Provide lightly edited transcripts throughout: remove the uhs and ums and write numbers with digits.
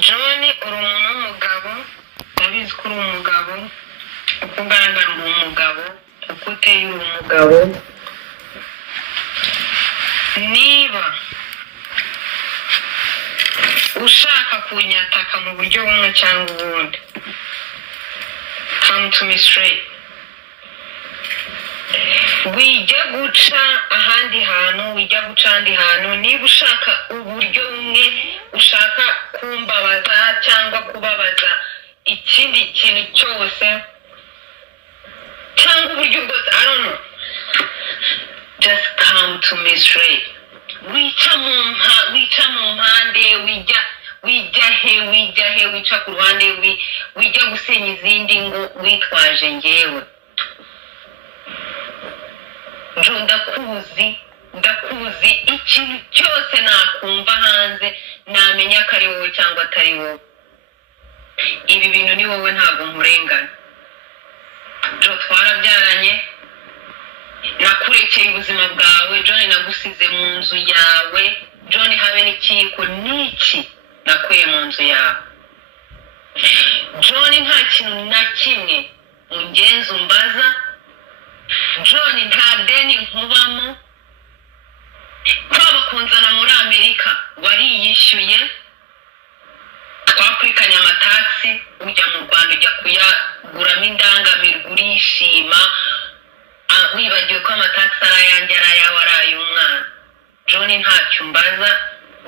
John uri umuntu w'umugabo, ndabizi ko uri umugabo, uko ugaragara uri umugabo, uko uteye uri umugabo. Niba ushaka kunyataka mu buryo bumwe cyangwa ubundi, come to me straight. Wijya guca ahandi hantu, wijya guca ahandi hantu. Niba ushaka uburyo bumwe, ushaka kumbabaza cyangwa kubabaza ikindi kintu cyose, cyangwa uburyo bwose, I don't know, just come to me straight. Wica mu mpande, wijya he, wica ku ruhande, wijya gusenya izindi ngo witwaje njyewe. Jo, ndakuzi ikintu cyose nakumva hanze namenya ko ari wowe cyangwa atari wowe. Ibi bintu ni wowe, ntabwo nkurengana. Jo, twarabyaranye, nakurekeye ubuzima bwawe. John, nagusize mu nzu yawe. John, habe n'ikiko n'iki nakuye mu nzu yawe. John, nta kintu na kimwe ungenza umbaza. John, nta deni nkubamo. Kwaba kunzana muri Amerika wariyishyuye, twakurikanye amataxi, ujya mu Rwanda ujya kuyaguramo indangamirwa urishima, wibagiwe ko amataxi ari ayanjye, ari ayawe, ari ay'umwana. John, ntacyo mbaza,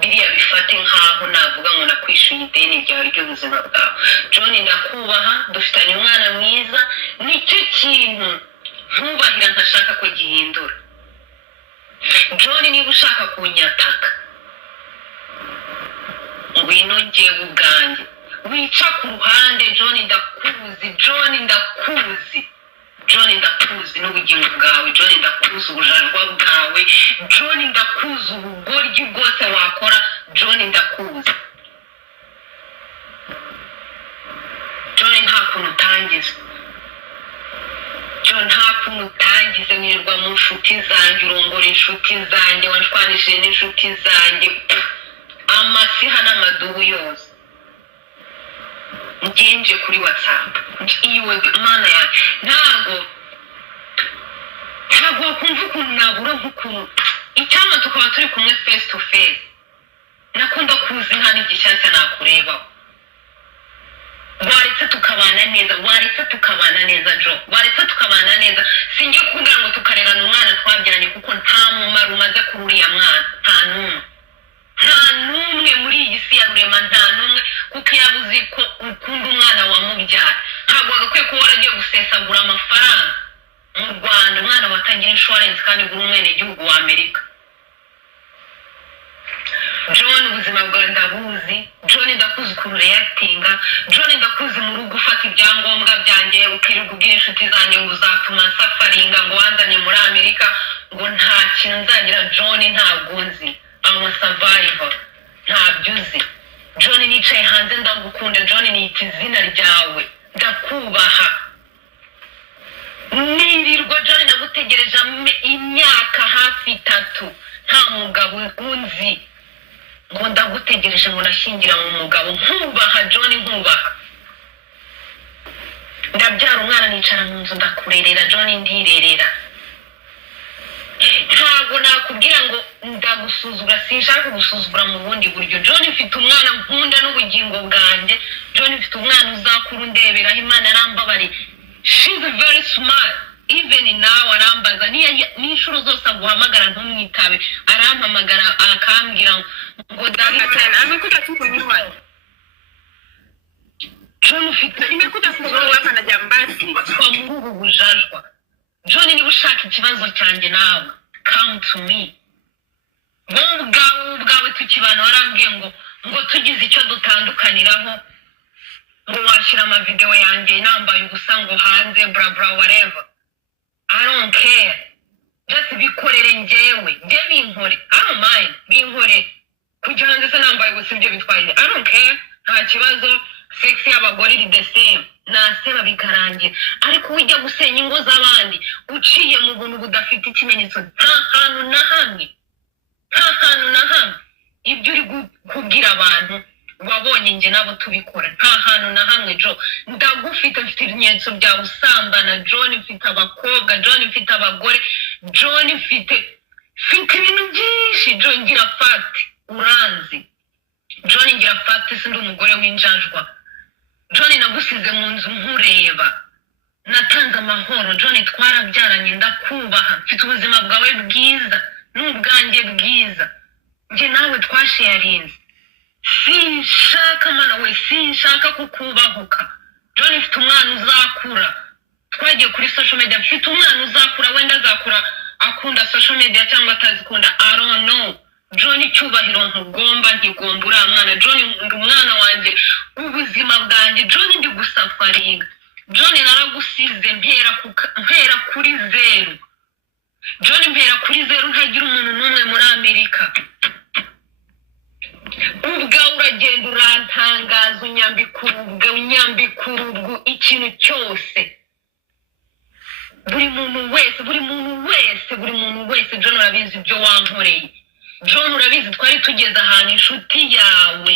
biriya bifate nkaho navuga ngo nakwishyuye ideni ryawe ry'ubuzima bwawe. John, ndakubaha, dufitanye umwana mwiza, nicyo kintu ntubahira ntashaka ko gihindura. John, niba ushaka kunyataka, ngwino njyewe ubwanjye, wica ku ruhande. John, ndakuzi. John, ndakuzi n'ubugingo bwawe. John, ndakuzi ubujarwa bwawe. John, ndakuzi ubugoryi bwose wakora. John, ndakuzi. John, nta kuntu utangiza. John, nta kuntu utangize, wirirwa mu nshuti zanjye, urongora inshuti zanjye, wanshwanishije n'inshuti zanjye, amasiha n'amadubu yose. Ngenje kuri WhatsApp, iwe mana yanjye, ntabwo wakumva ukuntu nabura nk'ukuntu icyama tukaba turi kumwe face to face. Nakunda kuzi nta n'igishyashya nakurebaho. Waretse tukabana neza Jo, waretse tukabana neza. Sinjye kugira ngo tukarerana umwana twabyaranye, kuko nta mumaro umaze kuri uriya mwana, nta n'umwe muri iyi si ya rurema, nta n'umwe, kuko yabuze ko ukunda umwana wamubyara. Ntabwo agakwiye kuba waragiye gusesagura amafaranga mu Rwanda umwana watagira insurance kandi uri umwenegihugu wa Amerika. John, ubuzima bwawe ndabuzi. John, ndakuzi ukuntu reactinga. John, ndakuzi mu rugo ufata ibyangombwa byanjye ukirirwa ubwira inshuti zanjye ngo uzatuma nsafaringa, ngo wanzanye muri Amerika, ngo nta kintu nzagira. John, ntabwo nzi, I'm a survivor, ntabyo uzi. John, nicaye hanze ndagukunda. John, nita izina ryawe, ndakubaha. Nirirwa John, nagutegereje imyaka hafi 3, nta mugabo unzi, ngo ndagutegereje ngo nashyingira mu mugabo. Nkubaha John, nkubaha. Ndabyara umwana, nicara mu nzu ndakurerera. John, ndirerera. Ntabwo nakubwira ngo ndagusuzugura, sinshaka gusuzugura mu bundi buryo. John, mfite umwana nkunda n'ubugingo bwanjye. John, mfite umwana uzakura undeberaho. Imana arambabari. She's very smart. Even now arambaza n'inshuro zose aguhamagara ntumwitabe, arampamagara akambwira ngo ndagutana amekuta tuko niwaye. John, ufite imekuta kuzowa kana jambasi kwa Mungu bujajwa. John, niba ushaka ikibazo cyanjye nawe, come to me. Ubwawe tukibana warambwiye ngo tugize icyo dutandukaniraho, ngo washyira amavideo yanjye nambaye ubusa ngo hanze bra whatever. I don't care. Just bikorere njyewe binkore. I don't mind, binkore. Kujya hanze se nambaye ubusa ibyo bitwaye, I don't care. Nta kibazo. Sex y'abagore iri the same, naseba bikarangira. Ariko ujya gusenya ingo z'abandi uciye mu buntu budafite ikimenyetso, nta hantu na hamwe ibyo uri kubwira abantu wabonye njye nabo tubikora nta hantu na hamwe jo ndagufite mfite ibimenyetso bya usambana John mfite abakobwa John mfite abagore John mfite ibintu byinshi John ngira fati uranzi John ngira fati sindi umugore w'injajwa John nagusize mu nzu nkureba natanze amahoro John twarabyaranye ndakubaha mfite ubuzima bwawe bwiza n'ubwanjye bwiza njye nawe twasharinze sinshaka mana we sinshaka kukubahuka John mfite umwana uzakura twagiye kuri social media mfite umwana uzakura wenda azakura akunda social media cyangwa atazikunda I don't know John icyubahiro ntugomba ntigomba uriya mwana John ndi umwana wanjye ubuzima bwanjye John ndi gusafaringa John naragusize mpera kuri zero John mpera kuri zero ntagira umuntu n'umwe muri Amerika ubwawe uragenda urantangaza unyambikurugu ikintu cyose buri muntu wese John urabizi ibyo wankoreye John urabizi twari tugeze ahantu inshuti yawe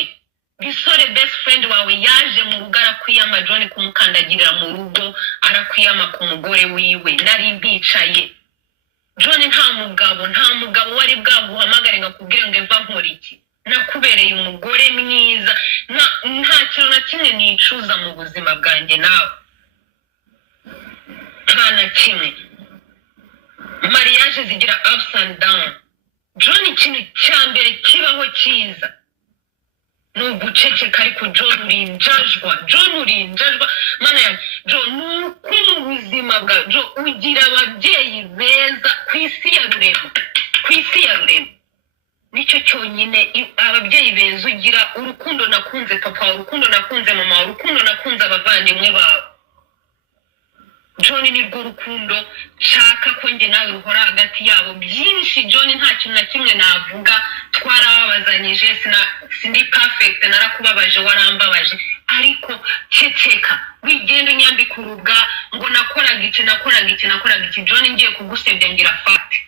bisore best friend wawe yaje mu rugo arakwiyama John kumukandagirira mu rugo arakwiyama ku mugore wiwe nari mbicaye John nta mugabo wari bwaguhamagare ngo akubwire ngo eva nkora iki nakubereye umugore mwiza nta kintu na kimwe nicuza mu buzima bwanjye nawe nta na kimwe mariage zigira ups and down John ikintu cya mbere kibaho cyiza ni uguceceka ariko John urinjajwa mana yanjye John nuko mu buzima bwa John ugira ababyeyi beza ku isi ya rurema nicyo cyonyine ababyeyi beza ugira urukundo nakunze papa urukundo nakunze mama urukundo nakunze abavandimwe bawe John nirwo rukundo nshaka ko njye nawe ruhora hagati yabo byinshi John nta kintu na kimwe navuga twarababazanyije sindi perfect narakubabaje warambabaje ariko ceceka wigenda unyambikuruga ngo nakoraga iki John ngiye kugusebya ngira fate